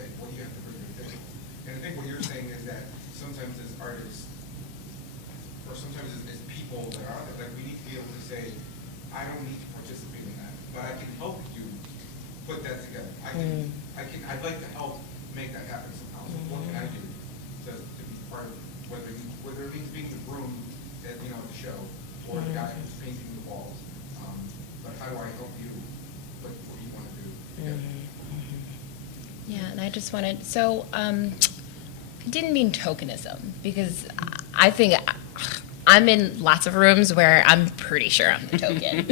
say, what do you have to bring to the table? And I think what you're saying is that sometimes as artists, or sometimes as people that are out there, like we need to be able to say, I don't need to participate in that, but I can help you put that together. I'd like to help make that happen somehow. So what can I do to be part of it? Whether it means being the groom at the show, or the guy who's painting the walls. But how do I help you with what you want to do together? Yeah, and I just wanted, so I didn't mean tokenism, because I think I'm in lots of rooms where I'm pretty sure I'm the token.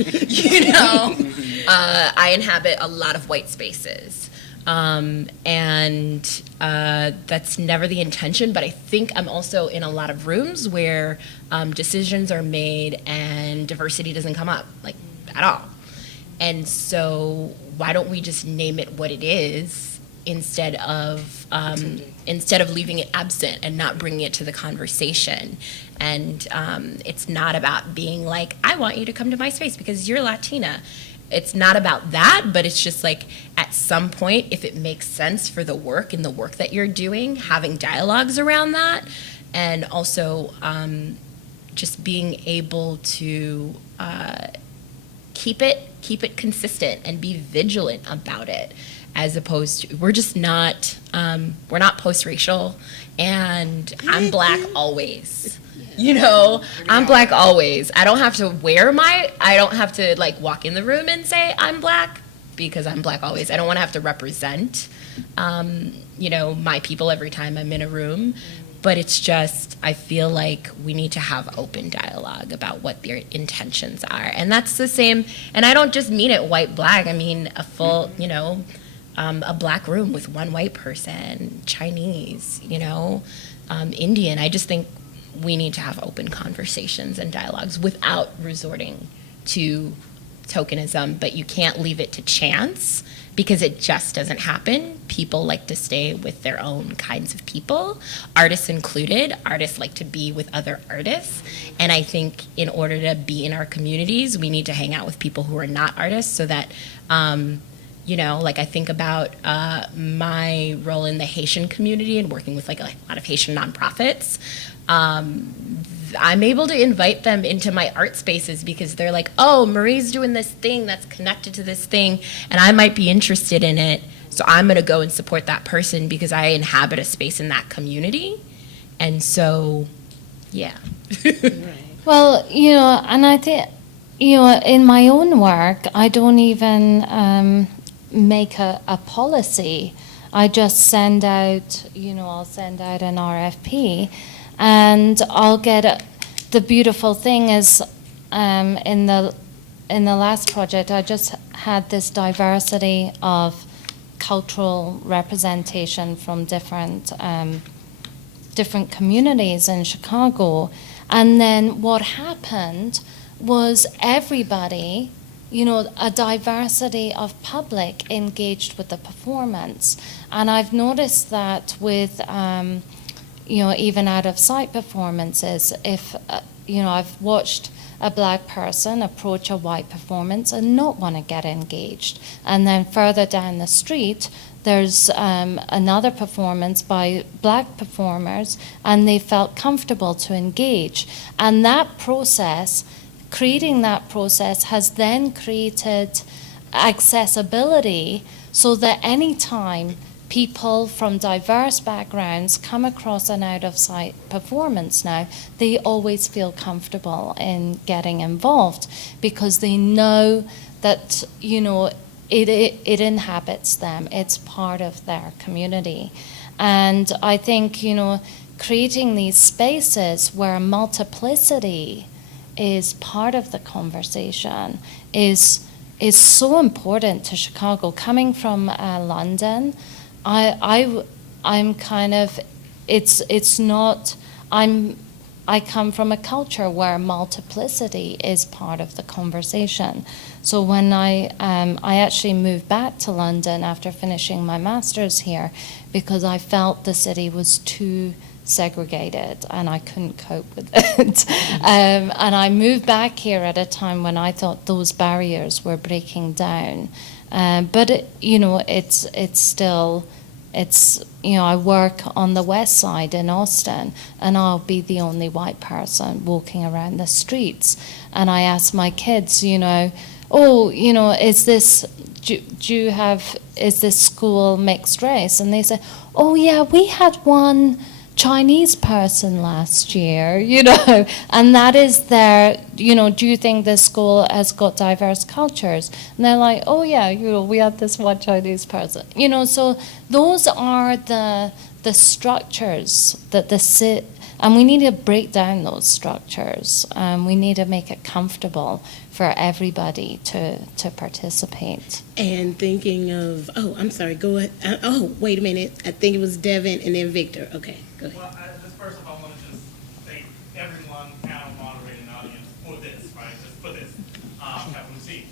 I inhabit a lot of white spaces. And that's never the intention, but I think I'm also in a lot of rooms where decisions are made and diversity doesn't come up, like, at all. And so why don't we just name it what it is instead of leaving it absent and not bringing it to the conversation? And it's not about being like, I want you to come to my space because you're Latina. It's not about that, but it's just like at some point, if it makes sense for the work and the work that you're doing, having dialogues around that, and also just being able to keep it consistent and be vigilant about it, as opposed to, we're not post-racial, and I'm Black always. I'm Black always. I don't have to like walk in the room and say I'm Black, because I'm Black always. I don't want to have to represent, my people every time I'm in a room. But it's just, I feel like we need to have open dialogue about what their intentions are. And that's the same, and I don't just mean it white, Black. I mean a full, a Black room with one white person, Chinese, Indian. I just think we need to have open conversations and dialogues without resorting to tokenism, but you can't leave it to chance, because it just doesn't happen. People like to stay with their own kinds of people, artists included. Artists like to be with other artists. And I think in order to be in our communities, we need to hang out with people who are not artists, so that, like I think about my role in the Haitian community and working with like a lot of Haitian nonprofits. I'm able to invite them into my art spaces because they're like, oh, Marie's doing this thing that's connected to this thing, and I might be interested in it, so I'm going to go and support that person because I inhabit a space in that community. And so, yeah. Well, and I think, in my own work, I don't even make a policy. I just send out, I'll send out an RFP. And I'll get the beautiful thing is, in the last project, I just had this diversity of cultural representation from different communities in Chicago. And then what happened was everybody, a diversity of public engaged with the performance. And I've noticed that with even out of sight performances, if, I've watched a Black person approach a white performance and not want to get engaged. And then further down the street, there's another performance by Black performers, and they felt comfortable to engage. And that process, creating that process, has then created accessibility, so that anytime people from diverse backgrounds come across an out-of-sight performance now, they always feel comfortable in getting involved, because they know that, it inhabits them. It's part of their community. And I think, creating these spaces where multiplicity is part of the conversation is so important to Chicago. Coming from London, I'm kind of, it's not, I come from a culture where multiplicity is part of the conversation. So when I actually moved back to London after finishing my master's here, because I felt the city was too segregated and I couldn't cope with it. And I moved back here at a time when I thought those barriers were breaking down. But it's still it's, I work on the west side in Austin, and I'll be the only white person walking around the streets. And I ask my kids, is this school mixed race? And they say, oh yeah, we had one Chinese person last year, and that is their, do you think this school has got diverse cultures? And they're like, oh yeah, we had this one Chinese person. So those are the structures that and we need to break down those structures. We need to make it comfortable for everybody to participate. And thinking of, I'm sorry, go ahead. Wait a minute. I think it was Devin and then Victor. Okay, go ahead. Well, first of all, I want to just thank everyone, panel, moderating audience for this, right? Just for this, capital T.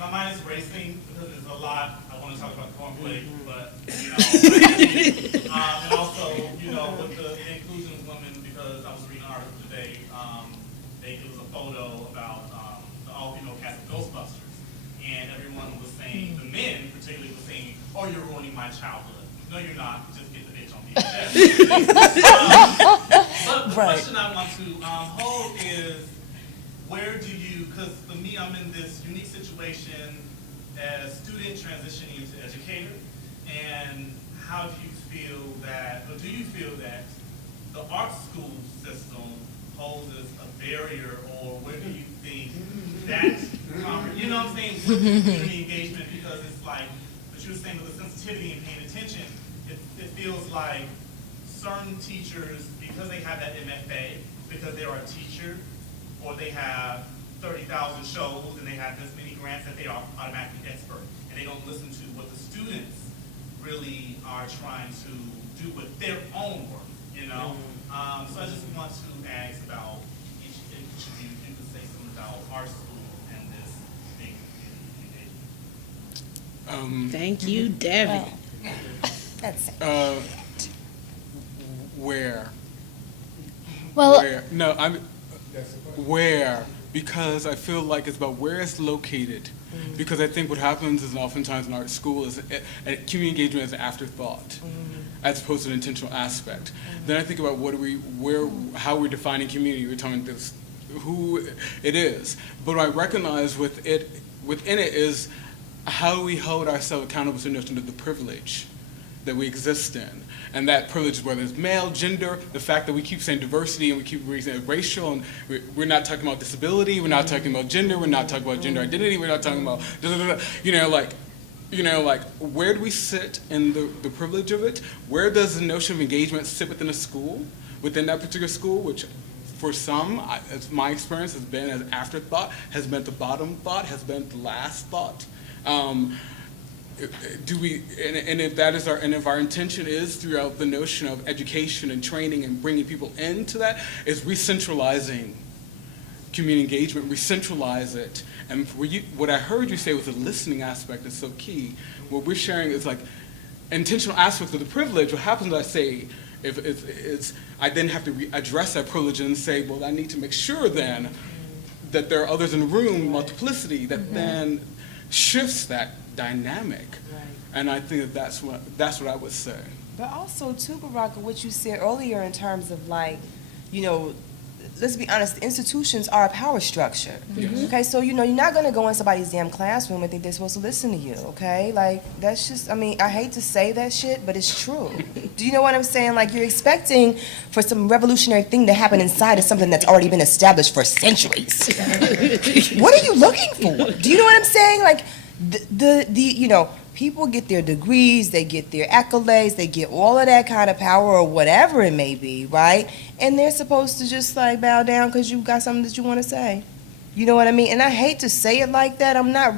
My mind is racing because there's a lot I want to talk about cornflake, but, and also, with the inclusion of women, because I was reading an article today, it was a photo about the all-female cast of Ghostbusters, and everyone was saying, the men particularly were saying, oh, you're ruining my childhood. No, you're not. Just get the bitch on VHS. But the question I want to hold is, where do you, because for me, I'm in this unique situation as student transitioning into educator, and how do you feel that, or do you feel that the art school system poses a barrier, or where do you think that, you know what I'm saying, with the community engagement, because it's like, what you were saying with the sensitivity and paying attention, it feels like certain teachers, because they have that MFA, because they are a teacher, or they have 30,000 shows and they have this many grants, that they are automatically expert, and they don't listen to what the students really are trying to do with their own work, So I just want to ask about each of you, if you could say something about our school and this big engagement. Thank you, Devin. That's Where? well. Where? No, where? Because I feel like it's about where it's located. Because I think what happens is oftentimes in art school is community engagement as an afterthought, as opposed to an intentional aspect. Then I think about how we're defining community. We're talking this, who it is. But what I recognize within it is how we hold ourselves accountable to the notion of the privilege that we exist in. And that privilege is whether it's male, gender, the fact that we keep saying diversity and we keep saying racial, and we're not talking about disability, we're not talking about gender, we're not talking about gender identity, we're not talking about, where do we sit in the privilege of it? Where does the notion of engagement sit within a school, within that particular school, which for some, as my experience has been as afterthought, has been the bottom thought, has been the last thought. If our intention is throughout the notion of education and training and bringing people into that, is re-centralizing community engagement, re-centralize it. And what I heard you say was the listening aspect is so key. What we're sharing is like intentional aspects of the privilege. What happens, I say, I then have to address that privilege and say, well, I need to make sure then that there are others in the room, multiplicity, that then shifts that dynamic. Right. And I think that's what I would say. But also, too, Baraka, what you said earlier in terms of let's be honest, the institutions are a power structure. Yes. Okay, so you're not going to go in somebody's damn classroom and think they're supposed to listen to you, okay? That's just, I hate to say that shit, but it's true. Do you know what I'm saying? You're expecting for some revolutionary thing to happen inside of something that's already been established for centuries. What are you looking for? Do you know what I'm saying? People get their degrees, they get their accolades, they get all of that kind of power or whatever it may be, right? And they're supposed to just bow down because you got something that you want to say. You know what I mean? And I hate to say it like that. I'm not,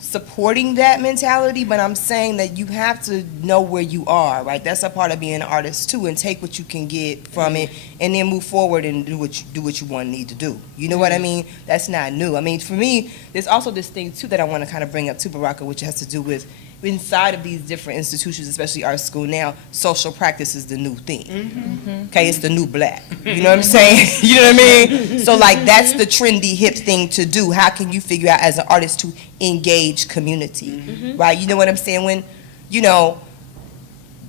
supporting that mentality, but I'm saying that you have to know where you are, right? That's a part of being an artist too, and take what you can get from it and then move forward and do what you need to do. You know what I mean? That's not new. For me, there's also this thing too that I want to kind of bring up too, Baraka, which has to do with inside of these different institutions, especially our school now, social practice is the new thing. Okay, it's the new black. You know what I'm saying? You know what I mean? So that's the trendy hip thing to do. How can you figure out as an artist to engaged community, right? You know what I'm saying? When, you know,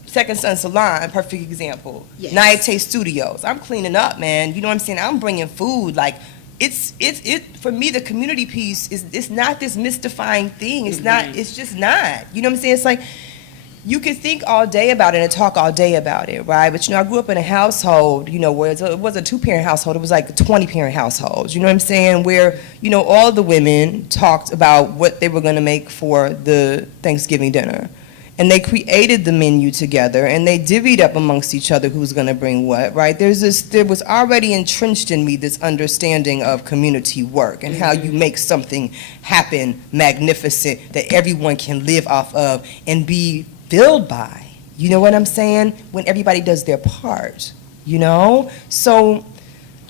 Second Sun Salon, perfect example. Yes. Nayate Studios. I'm cleaning up, man. You know what I'm saying? I'm bringing food. Like, it's for me, the community piece is, it's not this mystifying thing. It's not, it's just not. You know what I'm saying? It's like, you can think all day about it and talk all day about it, right? But, you know, I grew up in a household, you know, where it was a 2-parent household. It was like a 20-parent household. You know what I'm saying? Where, you know, all the women talked about what they were going to make for the Thanksgiving dinner. And they created the menu together, and they divvied up amongst each other who's going to bring what, right? There was already entrenched in me this understanding of community work and how you make something happen magnificent that everyone can live off of and be filled by. You know what I'm saying? When everybody does their part, you know? So,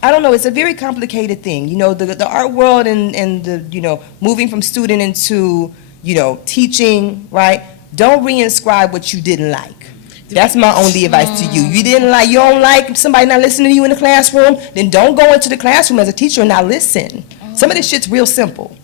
I don't know, it's a very complicated thing. You know, the art world and the, you know, moving from student into, you know, teaching, right? Don't reinscribe what you didn't like. That's my only advice to you. You don't like somebody not listening to you in the classroom, then don't go into the classroom as a teacher and not listen. Some of this shit's real simple.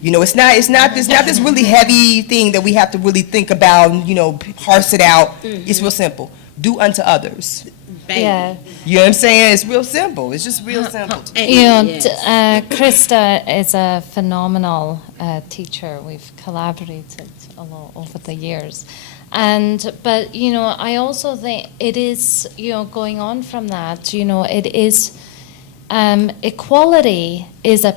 You know, it's not this really heavy thing that we have to really think about and, you know, parse it out. It's real simple. Do unto others. Yeah. You know what I'm saying? It's real simple. It's just real simple. You know, Yes. Krista is a phenomenal teacher. We've collaborated a lot over the years. But, you know, I also think it is, you know, going on from that, you know, it is, equality is a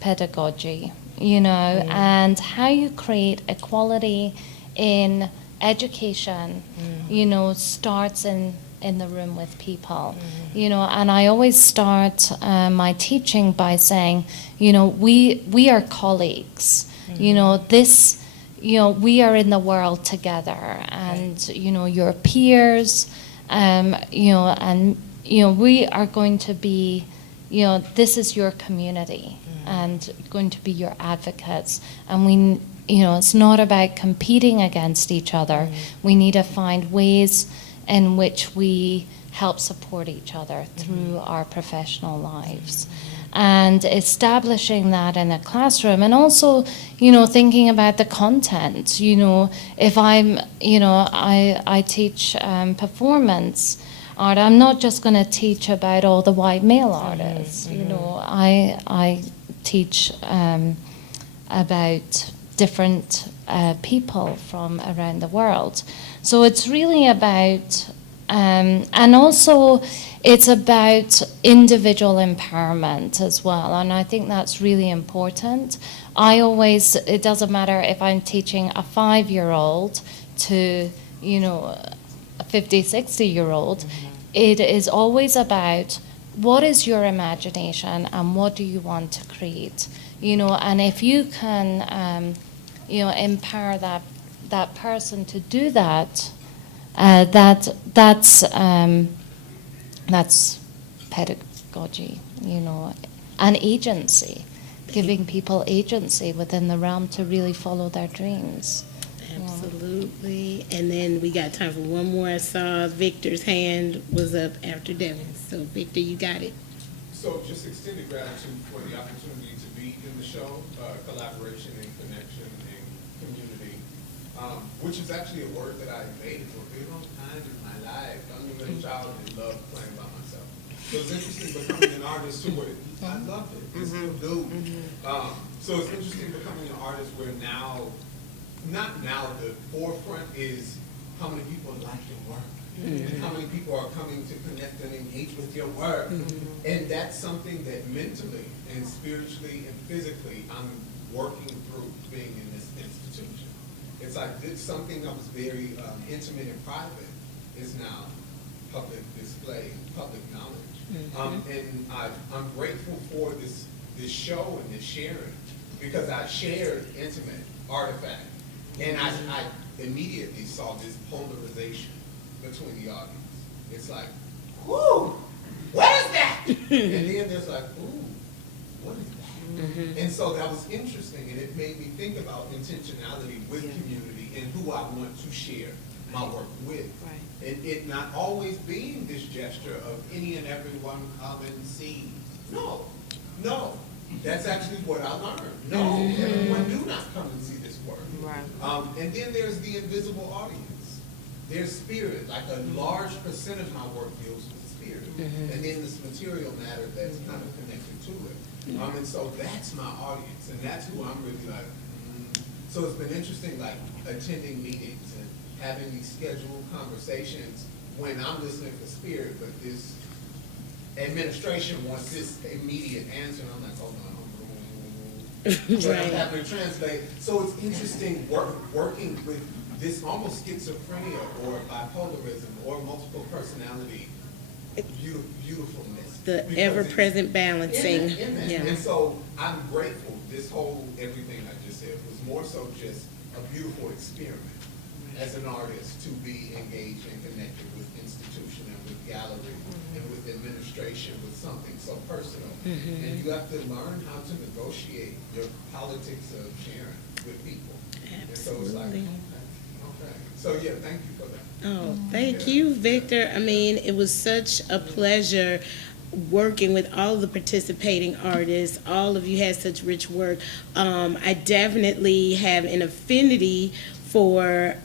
pedagogy, you know, and how you create equality in education, you know, starts in the room with people, you know, and I always start my teaching by saying, you know, we are colleagues, you know, this, you know, we are in the world together, and, you know, your peers, you know, and, you know, we are going to be, you know, this is your community and going to be your advocates, and we, you know, it's not about competing against each other. We need to find ways in which we help support each other through our professional lives. And establishing that in a classroom, and also, you know, thinking about the content. You know, if I'm, you know, I teach performance art, I'm not just going to teach about all the white male artists. You know, I teach about different people from around the world. So it's really about, and also it's about individual empowerment as well. And I think that's really important. It doesn't matter if I'm teaching a 5-year-old to, you know, a 50, 60-year-old. It is always about what is your imagination and what do you want to create, you know, and if you can, you know, empower that person to do that, that's pedagogy, you know, and agency, giving people agency within the realm to really follow their dreams. Absolutely. And then we got time for one more. I saw Victor's hand was up after Devin. So Victor, you got it. So just extended gratitude for the opportunity to be in the show, collaboration and connection and community, which is actually a word that I made for a very long time in my life. I'm a little child and loved playing by myself. So it's interesting becoming an artist who I loved it, I still do. So it's interesting becoming an artist where now, not now, the forefront is how many people like your work. And how many people are coming to connect and engage with your work. And that's something that mentally and spiritually and physically I'm working through being in this institution. It's like it's something that was very intimate and private is now public display, public knowledge. And I'm grateful for this show and this sharing, because I shared intimate artifact. And I immediately saw this polarization between the audience. It's like, whoo, what is that? And then there's like, ooh, what is that? And so that was interesting, and it made me think about intentionality with community and who I want to share my work with. And it not always being this gesture of any and everyone come and see. No. That's actually what I learned. No, everyone do not come and see this work. Right. And then there's the invisible audience. There's spirit, like a large percent of my work deals with spirit. And then this material matter that's kind of connected to it. And so that's my audience, and that's who I'm really like, So it's been interesting, like, attending meetings and having these scheduled conversations when I'm listening for spirit, but this administration wants this immediate answer, and I'm like, oh no, but I'm having to translate. So it's interesting working with this almost schizophrenia or bipolarism or multiple personality beautifulness. The ever-present balancing. Yeah. And so I'm grateful. This whole everything I just said was more so just a beautiful experiment as an artist to be engaged and connected with institution and with gallery and with administration with something so personal. And you have to learn how to negotiate your politics of sharing with people. And so it's like, okay. So yeah, thank you for that. Oh, thank you, Victor. I mean, it was such a pleasure working with all the participating artists. All of you had such rich work. I definitely have an affinity for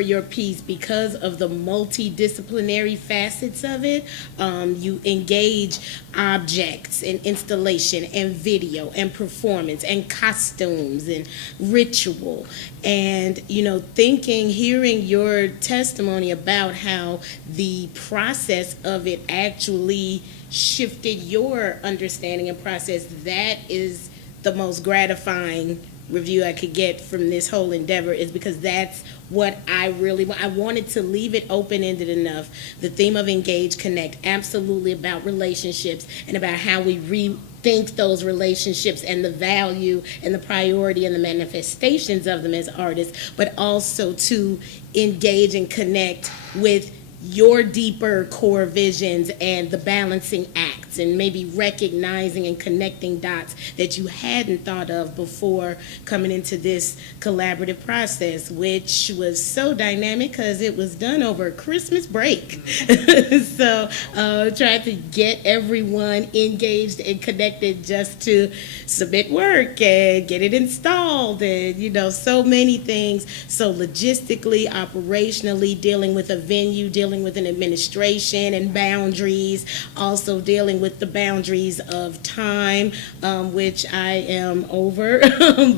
your piece because of the multidisciplinary facets of it. You engage objects and installation and video and performance and costumes and ritual. And, hearing your testimony about how the process of it actually shifted your understanding and process, that is the most gratifying review I could get from this whole endeavor, is because that's what I wanted to leave it open-ended enough. The theme of Engage, Connect, absolutely about relationships and about how we rethink those relationships and the value and the priority and the manifestations of them as artists, but also to engage and connect with your deeper core visions and the balancing acts, and maybe recognizing and connecting dots that you hadn't thought of before coming into this collaborative process, which was so dynamic because it was done over Christmas break. So tried to get everyone engaged and connected just to submit work and get it installed, and so many things. So logistically, operationally, dealing with a venue, dealing with an administration and boundaries, also dealing with the boundaries of time, which I am over.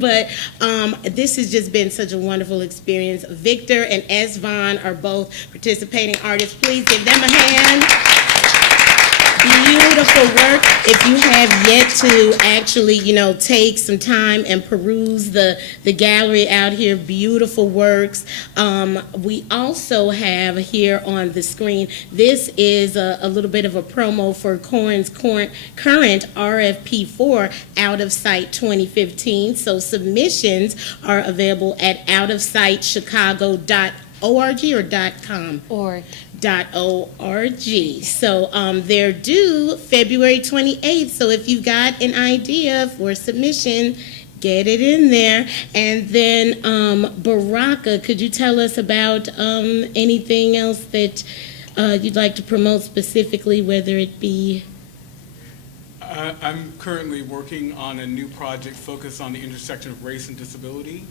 But this has just been such a wonderful experience. Victor and Esvon are both participating artists. Please give them a hand. Beautiful work. If you have yet to actually, take some time and peruse the gallery out here, beautiful works. We also have here on the screen, this is a little bit of a promo for Corn's current RFP for Out of Sight 2015. So submissions are available at outofsightchicago.org or .com? .org. So they're due February 28th. So if you got an idea for submission, get it in there. And then Baraka, could you tell us about anything else that you'd like to promote specifically, whether it be? I'm currently working on a new project focused on the intersection of race and disability.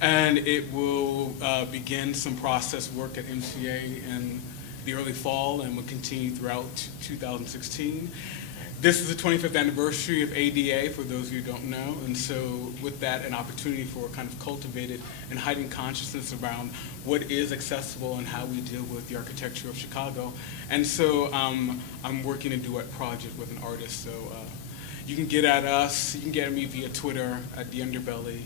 And it will begin some process work at MCA in the early fall and will continue throughout 2016. This is the 25th anniversary of ADA, for those of you who don't know, and so with that, an opportunity for kind of cultivated and heightened consciousness around what is accessible and how we deal with the architecture of Chicago. And so I'm working a duet project with an artist, so you can get at us, you can get at me via Twitter at The Underbelly.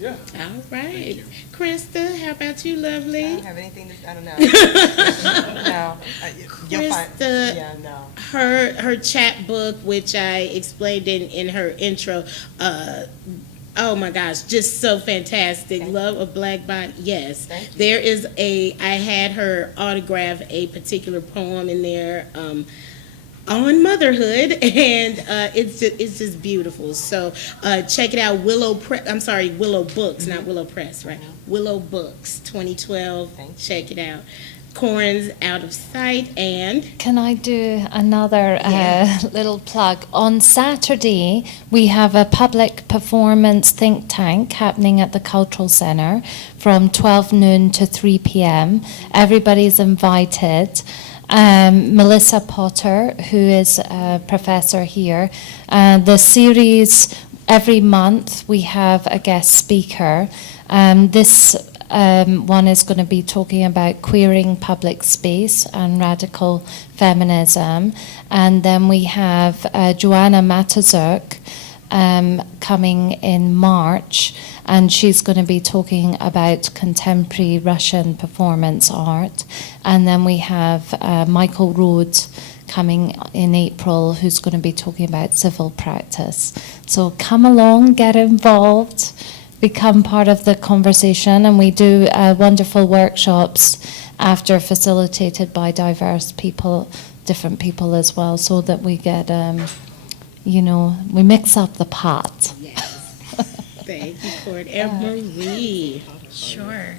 Yeah. All right. Krista, how about you, lovely? I don't have anything to, I don't know. No. You're fine. Krista, Yeah, no. her chapbook, which I explained in her intro, oh my gosh, just so fantastic. Love of Black Body, yes. Thank you. There is I had her autograph a particular poem in there, on motherhood, and it's just beautiful. So check it out. Willow Books, not Willow Press, right? Willow Books, 2012. Check it out. Corns out of sight, and Can I do another little plug? On Saturday, we have a public performance think tank happening at the Cultural Centre from 12 noon to 3 p.m. Everybody's invited. Melissa Potter, who is a professor here. The series, every month we have a guest speaker. This one is going to be talking about queering public space and radical feminism. And then we have Joanna Matazuk coming in March, and she's going to be talking about contemporary Russian performance art. And then we have Michael Rhodes coming in April, who's going to be talking about civil practice. So come along, get involved, become part of the conversation, and we do wonderful workshops after, facilitated by diverse people, different people as well, so that we get, we mix up the pot. thank you, Court. And Marie. Sure.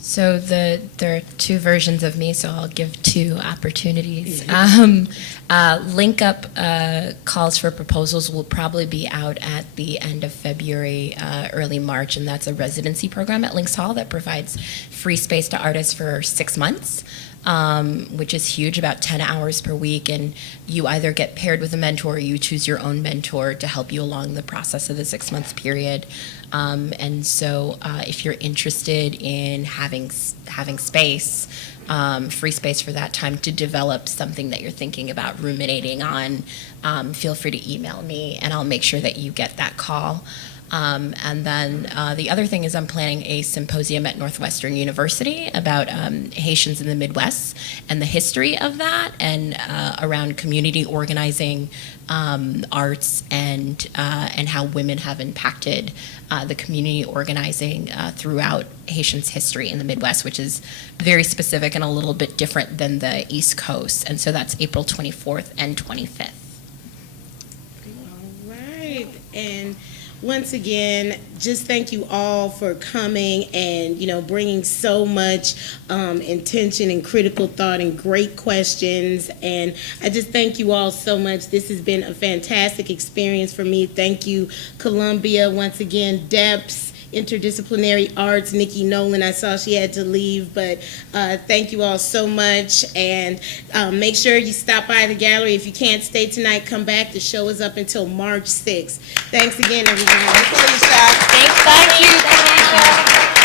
So there are two versions of me, so I'll give two opportunities. Link Up calls for proposals will probably be out at the end of February, early March, and that's a residency program at Links Hall that provides free space to artists for 6 months. Which is huge, about 10 hours per week, and you either get paired with a mentor or you choose your own mentor to help you along the process of the 6-month period. And so if you're interested in having space, free space for that time to develop something that you're thinking about ruminating on, feel free to email me and I'll make sure that you get that call. And then the other thing is I'm planning a symposium at Northwestern University about Haitians in the Midwest and the history of that, and around community organizing, arts, and how women have impacted the community organizing throughout Haitians' history in the Midwest, which is very specific and a little bit different than the East Coast. And so that's April 24th and 25th. All right. And once again, just thank you all for coming and, bringing so much intention and critical thought and great questions. And I just thank you all so much. This has been a fantastic experience for me. Thank you, Columbia. Once again, DEPS, Interdisciplinary Arts, Nikki Nolan. I saw she had to leave, but thank you all so much. And make sure you stop by the gallery. If you can't stay tonight, come back. The show is up until March 6th. Thanks again, everyone. Felicia. Thank you.